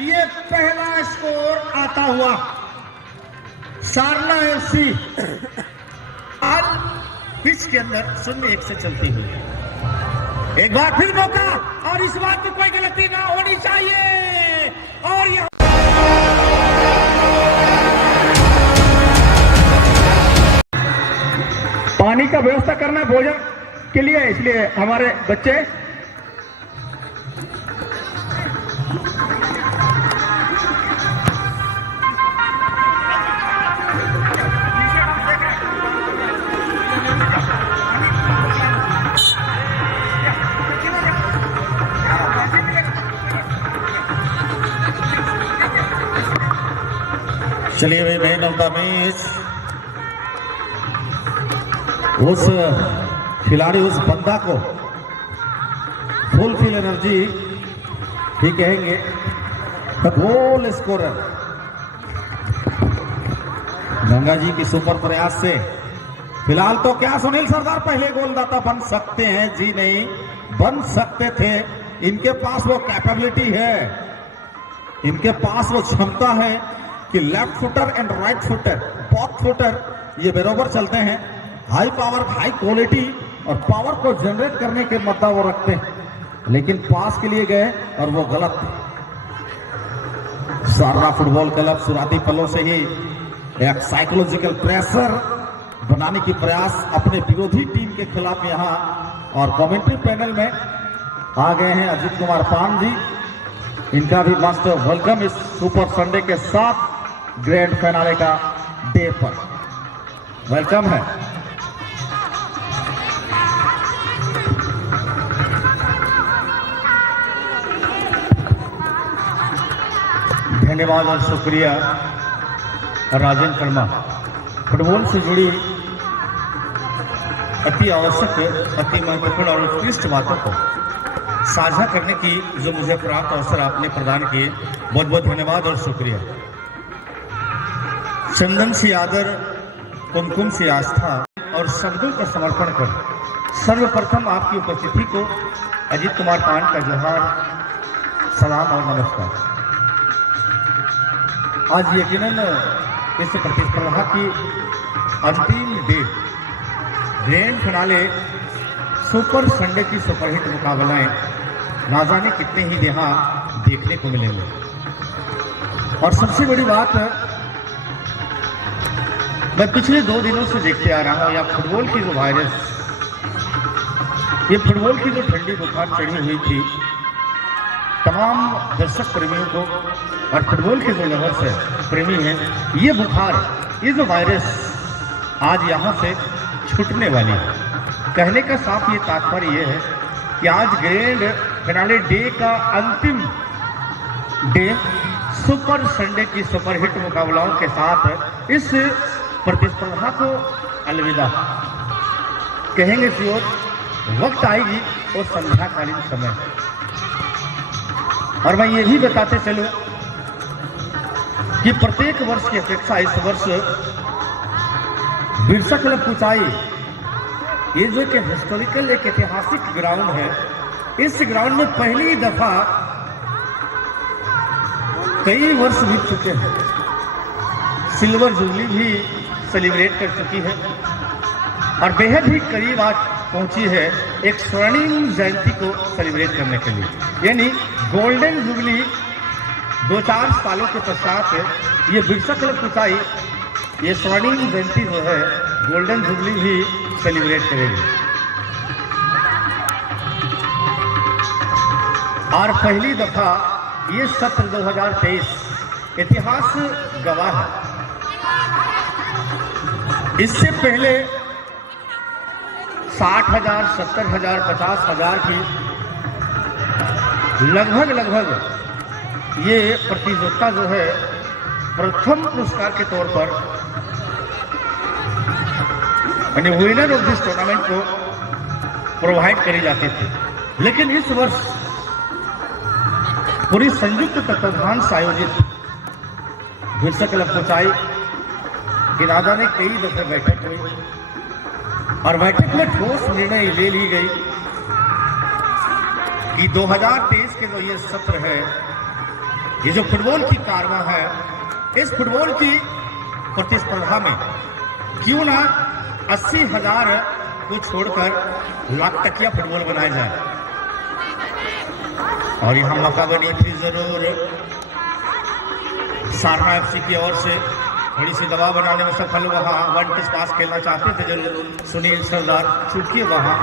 ये पहला स्कोर आता हुआ सारना एफसी आज पिच के अंदर 0-1 से चलती हुई। एक बार फिर मौका, और इस बात में कोई गलती ना होनी चाहिए। और यह पानी का व्यवस्था करना भोजन के लिए, इसलिए हमारे बच्चे चलिए भाई, मैन ऑफ द मैच उस खिलाड़ी, उस बंदा को फुल एनर्जी ही कहेंगे, the goal scorer Ganga ji की सुपर प्रयास से फिलहाल तो क्या सुनील सरदार पहले गोलदाता बन सकते हैं? जी नहीं, बन सकते थे। इनके पास वो कैपेबिलिटी है, इनके पास वो क्षमता है कि left footer and right footer, both footer ये बराबर चलते हैं। हाई पावर, हाई क्वालिटी और पावर को जनरेट करने के मुद्दा वो रखते हैं, लेकिन पास के लिए गए और वो गलत। सारना फुटबॉल क्लब शुरुआती पलों से ही एक साइकोलॉजिकल प्रेशर बनाने की प्रयास अपने विरोधी टीम के खिलाफ यहाँ, और कमेंट्री पैनल में आ गए हैं अजीत कुमार पान जी। इनका भी मस्त वेलकम इस सुपर संडे के साथ ग्रैंड फाइनल का डे पर वेलकम है। धन्यवाद और शुक्रिया राजेंद्र शर्मा। फुटबॉल से जुड़ी अति आवश्यक, अति महत्वपूर्ण और उत्कृष्ट बातों को साझा करने की जो मुझे प्राप्त अवसर आपने प्रदान किए, बहुत बहुत धन्यवाद और शुक्रिया। चंदन सी आदर, कुमकुम सी आस्था और शब्दों का समर्पण कर सर्वप्रथम आपकी उपस्थिति को अजीत कुमार पान का जोहार, सलाम और नमस्कार। आज यकीनन इस प्रतिस्पर्धा की अंतिम day, grand finale, super Sunday की सुपरहिट मुकाबलाएं ना जाने कितने ही यहाँ देखने को मिलेंगे। और सबसे बड़ी बात, मैं पिछले 2 दिनों से देखते आ रहा हूँ, या फुटबॉल की जो वायरस, ये फुटबॉल की जो ठंडी बुखार चढ़ी हुई थी तमाम दर्शक प्रेमियों को, और फुटबॉल के जो लवर से प्रेमी हैं, ये बुखार, ये जो वायरस आज यहाँ से छूटने वाली है। कहने का साफ ये तात्पर्य ये है कि आज ग्रैंड फिनाले डे का अंतिम डे सुपर संडे की सुपरहिट मुकाबलाओं के साथ इस प्रतिस्पर्धा को अलविदा कहेंगे। कि और वक्त आएगी और संध्याकालीन समय, और मैं ये भी बताते चलूं कि प्रत्येक वर्ष की अपेक्षा इस वर्ष बिरसा क्लब कुचाई, ये जो एक हिस्टोरिकल, एक ऐतिहासिक ग्राउंड है, इस ग्राउंड में पहली दफा कई वर्ष बीत चुके हैं, सिल्वर जुबली भी सेलिब्रेट कर चुकी है, और बेहद ही करीब आज पहुंची है एक स्वर्णिम जयंती को सेलिब्रेट करने के लिए। यानी गोल्डन जुबली 2-4 सालों के पश्चात ये बिरसा क्लब कुचाई ये स्वर्णिम जयंती जो है, गोल्डन जुबली भी सेलिब्रेट करेगी। और पहली दफा ये सत्र 2023 इतिहास गवाह है। इससे पहले 60,000, 70,000, 50,000 की लगभग ये प्रतियोगिता जो है प्रथम पुरस्कार के तौर पर, यानी विनर ऑफ दिस टूर्नामेंट को प्रोवाइड करी जाती थी। लेकिन इस वर्ष पूरी संयुक्त तत्वाधान से आयोजित बिरसा क्लब कुचाई इरादा ने कई दफे बैठक हुई, और बैठक में ठोस निर्णय ले ली गई कि 2023 के जो ये सत्र है ये जो फुटबॉल की कारवां है, इस फुटबॉल की प्रतिस्पर्धा में क्यों ना 80,000 को छोड़कर लाख टकिया फुटबॉल बनाया जाए। और यहाँ मौका बनी थी जरूर सारना एफसी की ओर से, थोड़ी सी दबाव बनाने में सफल। वहां वन टच पास खेलना चाहते थे जरूर सुनील सरदार, चूंकि वहां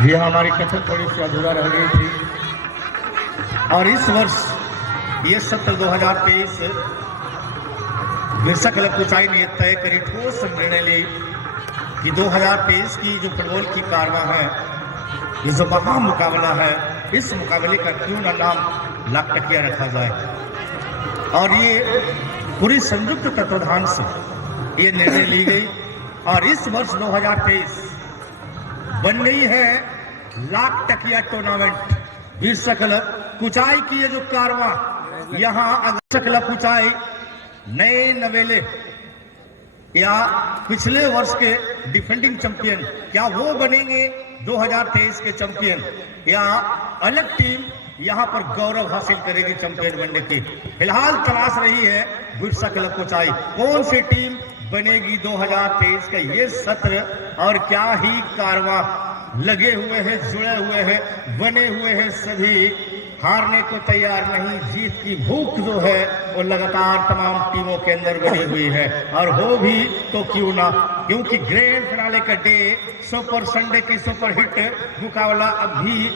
ये हमारी कथन थोड़ी सी अधूरा रह गई थी। और इस वर्ष ये सत्र 2023 बिरसा क्लब कोचाई ने तय करी, ठोस निर्णय ली कि 2023 की जो फुटबॉल की कारवां है, ये जो महा मुकाबला है, इस मुकाबले का क्यों ना नाम लाख टकिया रखा जाए। और ये पूरी संयुक्त तत्वाधान से ये निर्णय ली गई। और इस वर्ष 2023 बन गई है लाख टकिया टूर्नामेंट। बिरसा क्लब कुचाई की ये जो कारवां, यहाँ बिरसा क्लब कुचाई नए नवेले या पिछले वर्ष के डिफेंडिंग चैंपियन, क्या वो बनेंगे 2023 के चैंपियन, या अलग टीम यहाँ पर गौरव हासिल करेगी चैंपियन बनने की। फिलहाल तलाश रही है बिरसा क्लब कोचाई कौन सी टीम बनेगी 2023 का ये सत्र। और क्या ही कारवां लगे हुए हैं, जुड़े हुए हैं, बने हुए हैं, सभी हारने को तैयार नहीं। जीत की भूख जो है वो लगातार तमाम टीमों के अंदर बनी हुई है। और हो भी तो क्यों ना, क्योंकि ग्रैंड फिनाले का डे, सुपर संडे की सुपर हिट मुकाबला अभी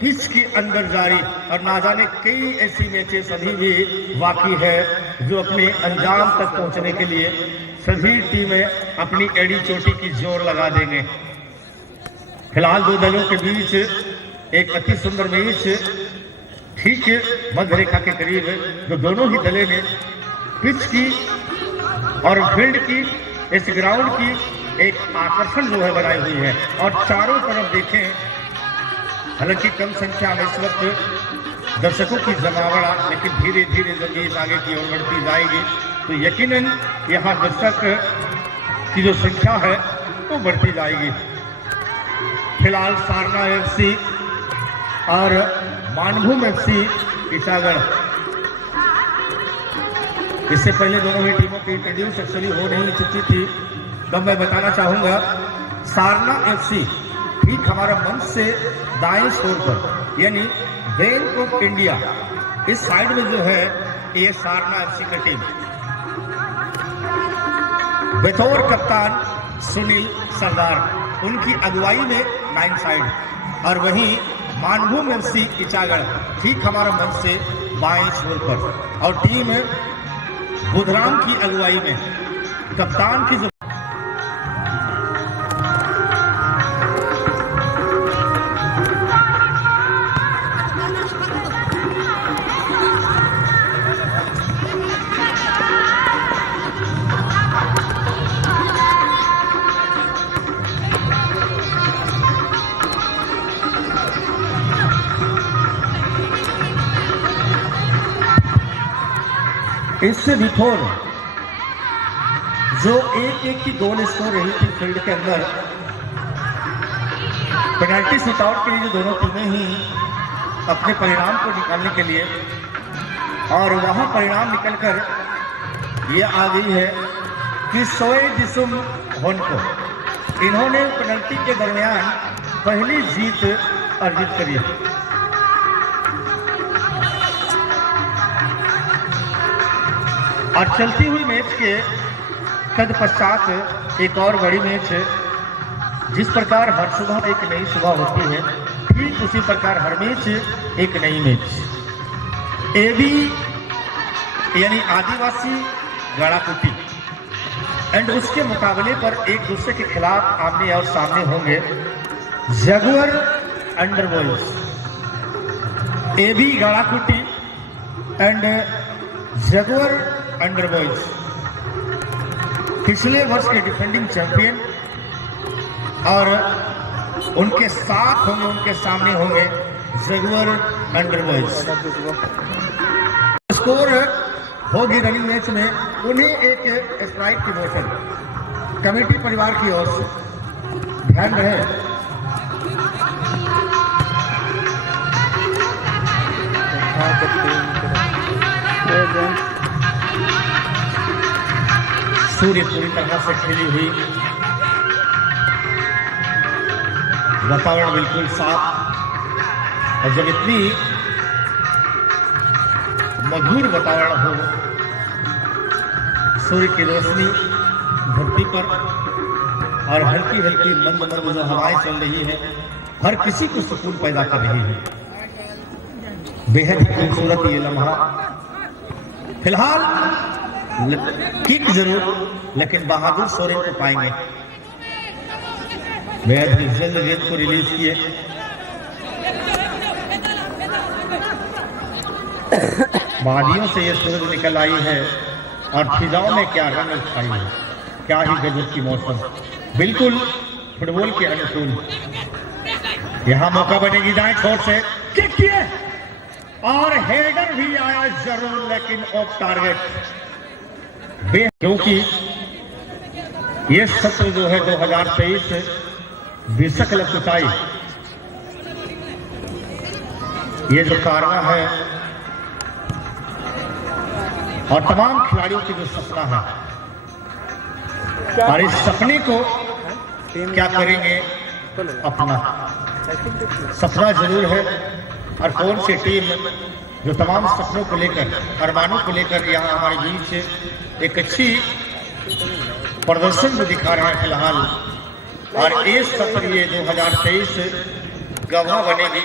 पिच के अंदर जारी। और ना जाने कई ऐसी मैचेस अभी भी बाकी है जो अपने अंजाम तक पहुंचने के लिए सभी टीमें अपनी एड़ी चोटी की जोर लगा देंगे। फिलहाल दो दलों के बीच एक अति सुंदर मैच ठीक मध्य रेखा के करीब है, जो दोनों ही दलें ने पिच की और फील्ड की, इस ग्राउंड की एक आकर्षण जो है बनाई हुई है। और चारों तरफ देखें, हालांकि कम संख्या में इस वक्त दर्शकों की जमावड़ा, लेकिन धीरे धीरे जब ये आगे की ओर बढ़ती जाएगी तो यकीनन यहाँ दर्शक की जो संख्या है वो बढ़ती जाएगी। फिलहाल सारना एफसी और मानभूम एफसी टीचागढ़, इससे पहले दोनों ही टीमों की इंट्रोड्यूस एक्चुअली हो नहीं चुकी थी, तब मैं बताना चाहूंगा सारना एफसी ठीक हमारा मंच से दाएं छोर पर, यानी बैंक ऑफ इंडिया इस साइड में जो है ये सारना एफसी का टीम, बतौर कप्तान सुनील सरदार, उनकी अगुवाई में नाइन साइड। और वहीं मानभूम एफसी टीचागढ़ ठीक हमारा मंच से बाएं छोर पर, और टीम बुधराम की अगुवाई में कप्तान की जो इससे बिफोर जो एक की गोल स्कोर रही थी फील्ड के अंदर, पेनल्टी शूटआउट के लिए जो दोनों टीमें ही अपने परिणाम को निकालने के लिए, और वहां परिणाम निकलकर ये आ गई है कि सोए जिसुम होनको, इन्होंने पेनल्टी के दरमियान पहली जीत अर्जित करी है। और चलती हुई मैच के तत्पश्चात एक और बड़ी मैच है। जिस प्रकार हर सुबह एक नई सुबह होती है, ठीक उसी प्रकार हर मैच एक नई मैच। एबी यानी आदिवासी गाड़ाकुटी एंड उसके मुकाबले पर एक दूसरे के खिलाफ आमने और सामने होंगे जगुअर अंडरबॉयज। एबी गाड़ाकुटी एंड जगुअर अंडरबॉयज पिछले वर्ष के डिफेंडिंग चैंपियन, और उनके साथ होंगे, उनके सामने होंगे जगुअर अंडरबॉयज। स्कोर होगी रनिंग मैच में, उन्हें एक स्ट्राइक की मोशन कमेटी परिवार की ओर से ध्यान रहे। सूर्य पूरी तरह से खिली हुई, वातावरण बिल्कुल साफ, और जब इतनी मधुर वातावरण हो, सूर्य की रोशनी धरती पर और हल्की हल्की मंद मंद जो हवाएं चल रही है, हर किसी को सुकून पैदा कर रही है। बेहद ही खूबसूरत ये लम्हा। फिलहाल किक जरूर, लेकिन बहादुर सोरेन को पाएंगे। बेहद ही जल्द गेंद को रिलीज किए। वादियों से ये सूरज निकल आई है और फिजाओं में क्या रंग छाई है, क्या ही गजब की मौसम, बिल्कुल फुटबॉल के अनुकूल। यहां मौका बनेगी दाएं छोर से, किक किए और हेडर भी आया जरूर, लेकिन ऑफ टारगेट। क्योंकि ये सत्र जो है 2023 बिसक लकुटाई, ये जो कारवा है और तमाम खिलाड़ियों की जो सपना है, और इस सपने को क्या करेंगे, अपना सपना जरूर है। और कौन सी टीम जो तमाम सपनों को लेकर, अरमानों को लेकर यहाँ हमारे बीच एक अच्छी प्रदर्शन जो दिखा रहे हैं फिलहाल, और इस सत्र ये 2023 गवाह बनेगी,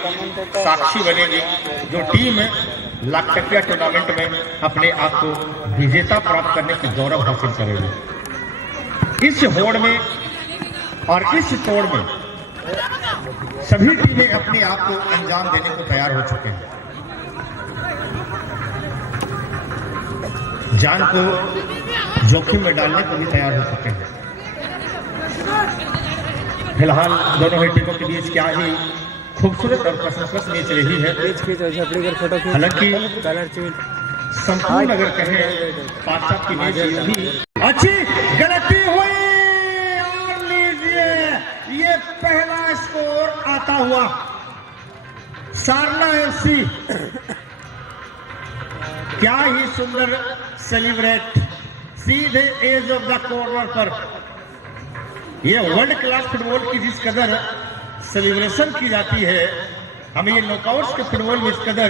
साक्षी बनेगी, जो टीम लाख टकिया टूर्नामेंट में अपने आप को विजेता प्राप्त करने की गौरव हासिल करेगी। इस होड़ में और इस तोड़ में सभी टीमें अपने आप को अंजाम देने को तैयार हो चुके हैं। जान को जोखिम में डालने को भी तैयार हो चुके हैं। फिलहाल दोनों ही टीमों के बीच क्या ही खूबसूरत और कसमकस मैच रही है। हालांकि संपूर्ण अगर कहें पांच की मैच भी अच्छी गलती हुई, और लीजिए ये पहला स्कोर आता हुआ सारना एफसी। क्या ही सुंदर सेलिब्रेट, सीधे एज ऑफ द कॉर्नर पर। यह वर्ल्ड क्लास फुटबॉल की जिस कदर सेलिब्रेशन की जाती है, हमें ये नॉकआउट्स के फुटबॉल में इस कदर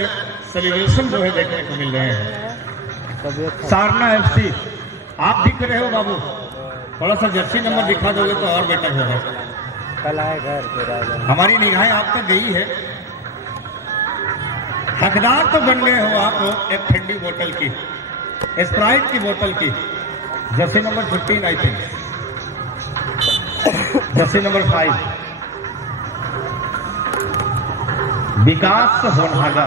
सेलिब्रेशन जो है देखने को मिल रहे हैं। सारना एफसी, आप दिख रहे हो बाबू, थोड़ा सा जर्सी नंबर दिखा दोगे तो और बेटर होगा। कल आए घर, हमारी निगाहें आप तक गई है, हकदार तो बन गए हो आप एक ठंडी बोतल की, स्प्राइट की बोतल की। Jersey number 15 I think, Jersey number 5 विकास होनहागा।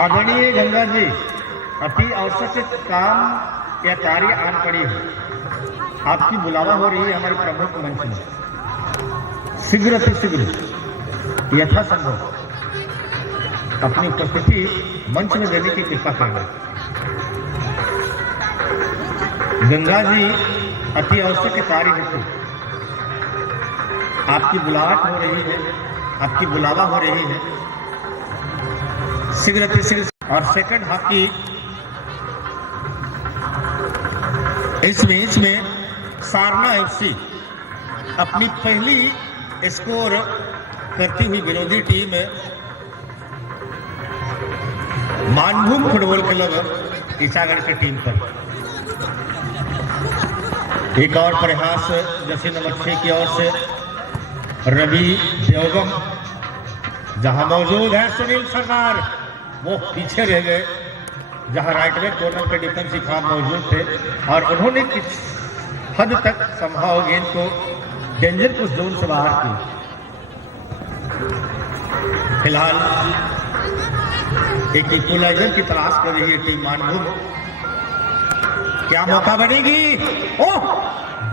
आदरणीय गंगा जी, अति आवश्यक काम या कार्य आन पड़ी है, आपकी बुलावा हो रही है हमारे प्रमुख मंच में। शीघ्र से शीघ्र यथासंभव अपनी उपस्थिति मंच में देने की कृपा करें। गंगा जी, अति आवश्यक कार्य हेतु आपकी बुलाहट हो रही है, आपकी बुलावा हो रही है, शीघ्र से शीघ्र। और सेकंड हाफ की इस मैच में सारना एफसी अपनी पहली स्कोर करती हुई विरोधी team Manbhum football club Isagarh की टीम पर एक और प्रयास जर्सी नंबर 6 की ओर से रवि देवगम, जहां मौजूद है सुनील सरदार, वो पीछे रह गए, जहां राइट बैक कॉर्नर पे डिफेंसिव काम मौजूद थे, और उन्होंने कुछ हद तक संभाव गेंद को डेंजर कुछ जोन से बाहर की। फिलहाल एक इक्वलाइजर की तलाश कर रही है टीम मानभूम। क्या मौका बनेगी? ओह,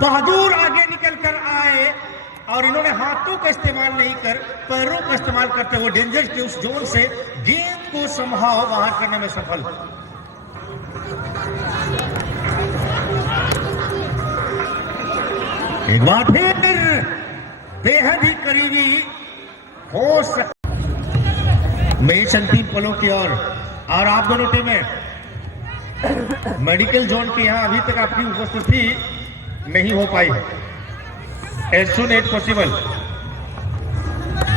बहादुर आगे निकल कर आए और इन्होंने हाथों का इस्तेमाल नहीं कर पैरों का इस्तेमाल करते हुए डेंजर के उस जोन से गेंद को संभाव बाहर करने में सफल। एक बार फिर बेहद ही करीबी हो मैच अंतिम पलों की ओर और आप दोनों टीमें मेडिकल जोन के यहां अभी तक आपकी उपस्थिति नहीं हो पाई है। As soon as possible,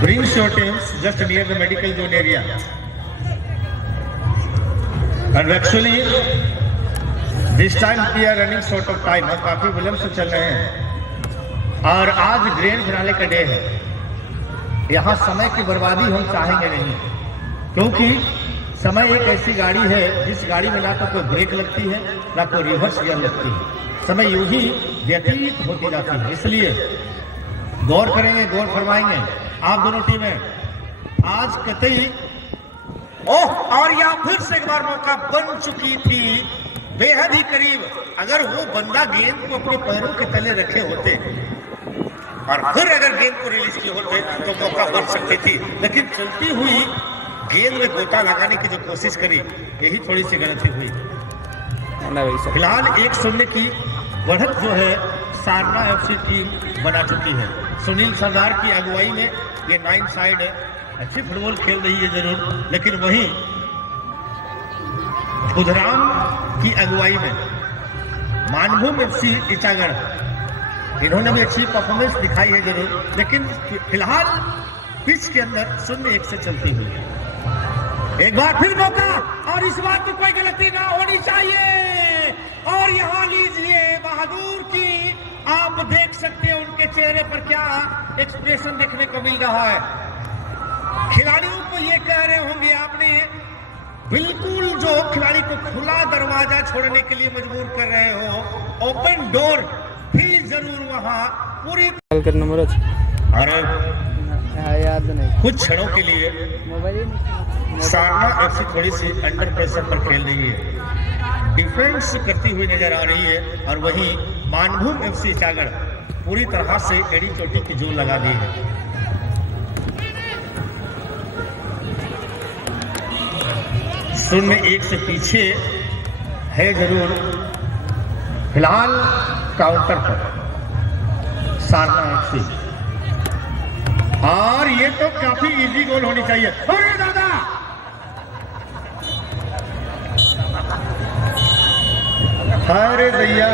bring your teams just near the medical zone area. And actually, this time we are running short of time. हम काफी विलंब से चल रहे हैं और आज ग्रैंड फिनाले का डे है। यहाँ समय की बर्बादी हम चाहेंगे नहीं, क्योंकि समय एक ऐसी गाड़ी है जिस गाड़ी में ना तो कोई ब्रेक लगती है ना कोई रिवर्स गियर लगती है। समय यूं ही व्यतीत होती जाती है, इसलिए गौर करेंगे, गौर फरमाएंगे आप दोनों टीमें आज कतई। ओह, और यह फिर से एक बार मौका बन चुकी थी, बेहद ही करीब। अगर वो बंदा गेंद को अपने पैरों के तले रखे होते और फिर अगर गेंद को रिलीज किए होते तो मौका बन सकती थी, लेकिन चलती हुई गेंद में गोता लगाने की जो कोशिश करी, यही थोड़ी सी गलती हुई। फिलहाल 1-0 की बढ़त जो है सारना एफसी टीम बना चुकी है। सुनील सरदार की अगुवाई में ये 9 साइड है, अच्छी फुटबॉल खेल रही है जरूर, लेकिन वहीं खुदराम की अगुवाई में मानभूम एफसी टीचागढ़, इन्होंने भी अच्छी परफॉर्मेंस दिखाई है जरूर, लेकिन फिलहाल पिच के अंदर 0-1 से चलती हुई। एक बार फिर मौका, और इस बात में कोई गलती ना होनी चाहिए। और यहाँ लीजिए बहादुर की, आप देख सकते हैं उनके चेहरे पर क्या एक्सप्रेशन देखने को मिल रहा है। खिलाड़ियों को ये कह रहे होंगे आपने बिल्कुल जो खिलाड़ी को खुला दरवाजा छोड़ने के लिए मजबूर कर रहे हो, ओपन डोर भी जरूर वहां पूरी नंबर। अरे याद नहीं, कुछ क्षणों के लिए सारना एफसी थोड़ी सी अंडर प्रेशर पर खेल रही है, डिफेंस करती हुई नजर आ रही है, और वहीं मानभूम एफसी टीचागढ़ पूरी तरह से एड़ी चोटी की जोर लगा दी है। 0-1 से पीछे है जरूर फिलहाल काउंटर पर सारना एफसी, और ये तो काफी इजी गोल होनी चाहिए। अरे दादा, अरे भैया